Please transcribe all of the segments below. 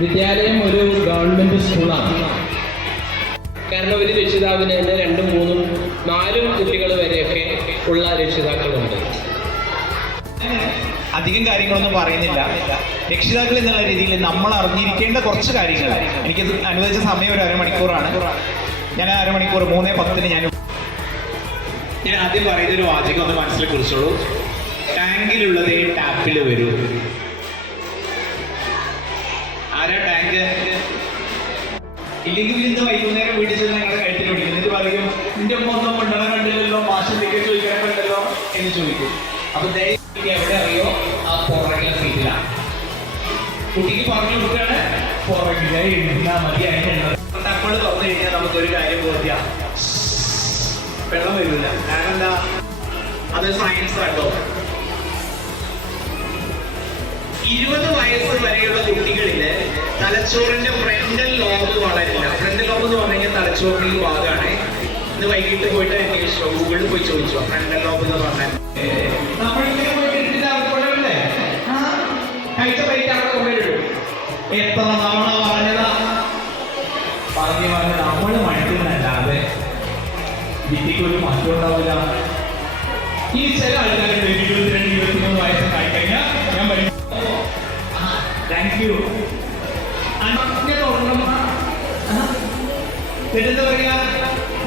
വിദ്യാലയം ഒരു ഗവൺമെന്റ് സ്കൂളാണ്. കാരണം ഒരു രക്ഷിതാവിന് തന്നെ രണ്ടും മൂന്നും നാലും കുട്ടികൾ വരെയൊക്കെ ഉള്ള രക്ഷിതാക്കളുണ്ട്. അധികം കാര്യങ്ങളൊന്നും പറയുന്നില്ല. രക്ഷിതാക്കൾ എന്നുള്ള രീതിയിൽ നമ്മൾ അറിഞ്ഞിരിക്കേണ്ട കുറച്ച് കാര്യങ്ങൾ. എനിക്കത് അനുവദിച്ച സമയം ഒരു അരമണിക്കൂറാണ്. ഞാൻ അരമണിക്കൂർ മൂന്നേ പത്തിന് ഞാൻ ഞാൻ ആദ്യം പറയുന്ന ഒരു വാചകം ഒന്ന് മനസ്സിൽ കുറിച്ചോളൂ. ടാങ്കിലുള്ളതേ ടാപ്പിൽ വരൂ. ടാങ്ക് ഇല്ലെങ്കിൽ ഇന്ന് വൈകുന്നേരം വീട്ടിൽ ചെന്ന് ഞങ്ങളുടെ കഴുത്തിൽ പിടിക്കും. എന്നിട്ട് പറയും നിന്റെ ഒന്നും കൊണ്ടുവരാൻ കണ്ടില്ലല്ലോ ടിക്കറ്റ് ചോദിക്കാൻ കണ്ടല്ലോ എന്ന് ചോദിക്കും. അപ്പൊ ദയവ് എവിടെ അറിയോ? ആ പുറകിലെ സീറ്റിലാണ് കുട്ടിക്ക് പറഞ്ഞു കൊടുക്കാണ്. പുറകിലെ എഴുതുന്നാ മതി അതിനുള്ള തപ്പോൾ തുറന്നു കഴിഞ്ഞാൽ നമുക്ക് ഒരു കാര്യം ബോധ്യ. വെള്ളം വരില്ല കാരണം എന്താ? അത് സയൻസ് ആട്ടോ ഇരുപത് വയസ്സ് വരെയുള്ള കുട്ടികളിൽ തലച്ചോറിന്റെ ഫ്രണ്ടൽ ലോബ് വളരില്ല. ഫ്രണ്ടൽ ലോബ് എന്ന് പറഞ്ഞു കഴിഞ്ഞാൽ തലച്ചോറിന്റെ ഈ ഭാഗമാണ് ഇന്ന് വൈകിട്ട് പോയിട്ട് അന്വേഷിച്ചോ ഗൂഗിളിൽ പോയി ചോദിച്ചോ ഫ്രണ്ടൽ ലോബ് എന്ന് പറഞ്ഞാൽ. എത്ര തവണ പറഞ്ഞതാ? പറഞ്ഞു പറഞ്ഞ് നമ്മൾ മണിക്കുന്നല്ലാതെ വിദ്യക്കൊരു മാറ്റം ഉണ്ടാവില്ല. ഈ ചില ആൾക്കാരുടെ താങ്ക് യു എന്നിട്ട് പറയാ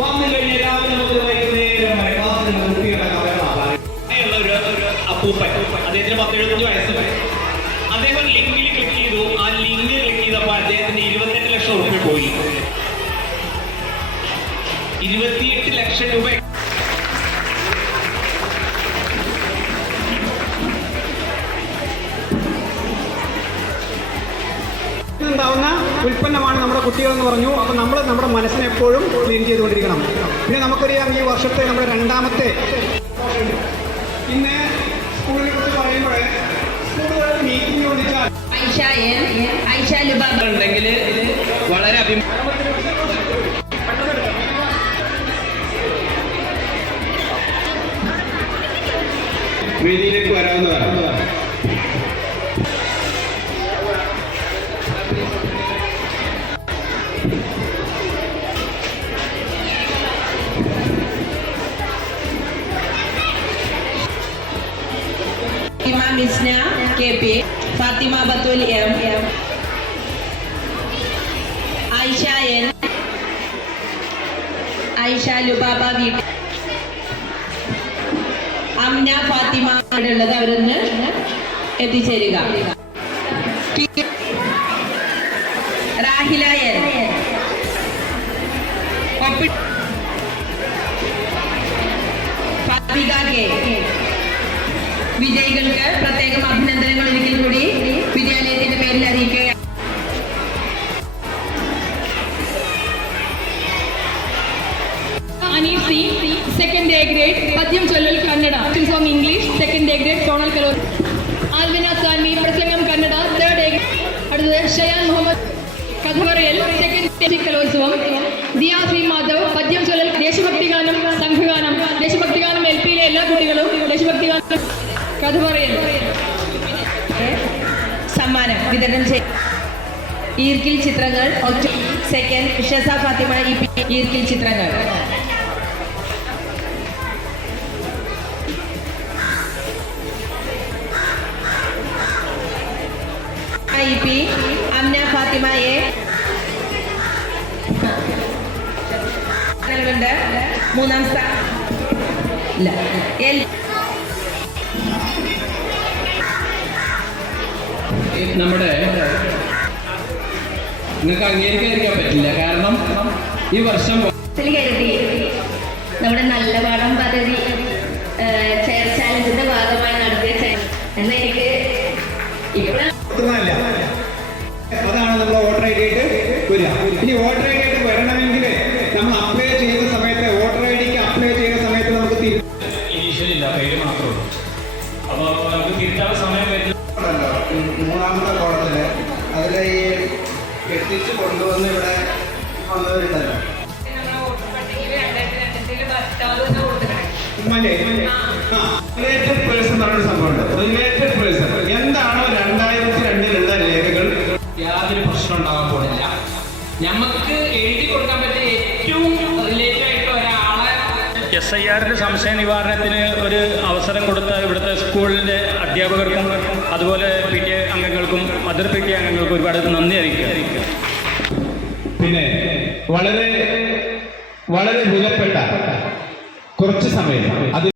വന്നു കഴിഞ്ഞാൽ രാവിലെ മുതൽ വൈകുന്നേരം വരെ ക്ലാസ്സിൽ ഒരു അപ്പൂപ്പൻ. അദ്ദേഹത്തിന് പത്ത് എഴുപത്തഞ്ച് വയസ്സ് അദ്ദേഹം ലിങ്കിൽ ക്ലിക്ക് ചെയ്തു. ആ ലിങ്ക് ക്ലിക്ക് ചെയ്തപ്പോൾ അദ്ദേഹത്തിന് ഇരുപത്തെട്ട് ലക്ഷം രൂപ പോയി. ഇരുപത്തിയെട്ട് ലക്ഷം രൂപ ഉണ്ടാവുന്ന ഉൽപ്പന്നമാണ് നമ്മുടെ കുട്ടികൾ എന്ന് പറഞ്ഞു. അപ്പം നമ്മൾ നമ്മുടെ മനസ്സിനെ എപ്പോഴും ക്ലീൻ ചെയ്തുകൊണ്ടിരിക്കണം. പിന്നെ നമുക്കറിയാം ഈ വർഷത്തെ നമ്മുടെ രണ്ടാമത്തെ ഇന്ന് സ്കൂളിനെ കുറിച്ച് പറയുമ്പോൾ സ്കൂളുകളിൽ മീറ്റിംഗ് വിളിച്ചാൽ ഉണ്ടെങ്കിൽ വളരെ അഭിമാനം വേദിയിലേക്ക് വരാവുന്നതാണ്. Misna K Fathima Bathul M Aisha N Aisha Lubaba V Amna Fathima ഉള്ളത് അവരൊന്ന് എത്തിച്ചേരുക. കെ വിജയികൾക്ക് പ്രത്യേകം അഭിനന്ദനങ്ങൾ ഒരിക്കൽ കൂടി വിദ്യാലയത്തിന്റെ പേരിൽ അറിയിക്കുക Aneef C second day grade പദ്യം ചൊല്ലൽ Kannada song English second day grade Connell കലോർ ആൽവിന സാൻവി പ്രസംഗം കന്നഡ തേർഡ് ഡേ അടുത്തത് ഷയാൻ കലോത്സവം ദിയാഫി മാധവ് പദ്യം ചൊല്ലൽ ദേശഭക്തി ഗാനം സംഘഗാനം ദേശഭക്തി ഗാനം എൽ പിയിലെ എല്ലാ കുട്ടികളും ദേശഭക്തി ഗാനം കഥ പറയൽ സമ്മാനം വിതരണം ചെയ്യും ഈർക്കിൽ ചിത്രങ്ങൾ സെക്കൻഡ് ഷെസ ഫാത്തിമ ഈർക്കിൽ ചിത്രങ്ങൾ. മൂന്നാം സ്ഥാനം ഇല്ല എൽ നമ്മുടെ നിങ്ങൾക്ക് അംഗീകരിക്കാതിരിക്കാൻ പറ്റില്ല. കാരണം ഈ വർഷം കരുതി. നമ്മുടെ നല്ല പാഠം പദ്ധതി ചെയർ ചാലഞ്ചിന്റെ ഭാഗമായി നടത്തിയ എന്ന് എനിക്ക് അതാണ് നമ്മൾ വോട്ടർ ഐ ഡി ആയിട്ട് വരിക. ഇനി വോട്ടർ മൂന്നാമത്തെ കോളത്തിൽ അതിൽ ഈ എത്തിച്ച് കൊണ്ടുവന്ന് ഇവിടെ വന്നവരുണ്ടല്ലോ. റിലേറ്റഡ് പേഴ്സൺ പറഞ്ഞൊരു സംഭവമുണ്ട്. റിലേറ്റഡ് പേഴ്സൺ എന്താണോ രണ്ടായിരത്തി രണ്ടിലുള്ള രേഖകൾ? യാതൊരു പ്രശ്നവും നമുക്ക് എഴുതി കൊടുക്കാൻ പറ്റിയ ഏറ്റവും എസ് ഐ ആറിന്റെ സംശയ നിവാരണത്തിന് ഒരു അവസരം കൊടുത്ത ഇവിടുത്തെ സ്കൂളിന്റെ അധ്യാപകർക്കും അതുപോലെ പി ടി എ അംഗങ്ങൾക്കും മദർ പി ടി എ അംഗങ്ങൾക്കും ഒരുപാട് നന്ദി അറിയിക്കുക പിന്നെ വളരെ വളരെ വിലപ്പെട്ട കുറച്ച് സമയം. അത്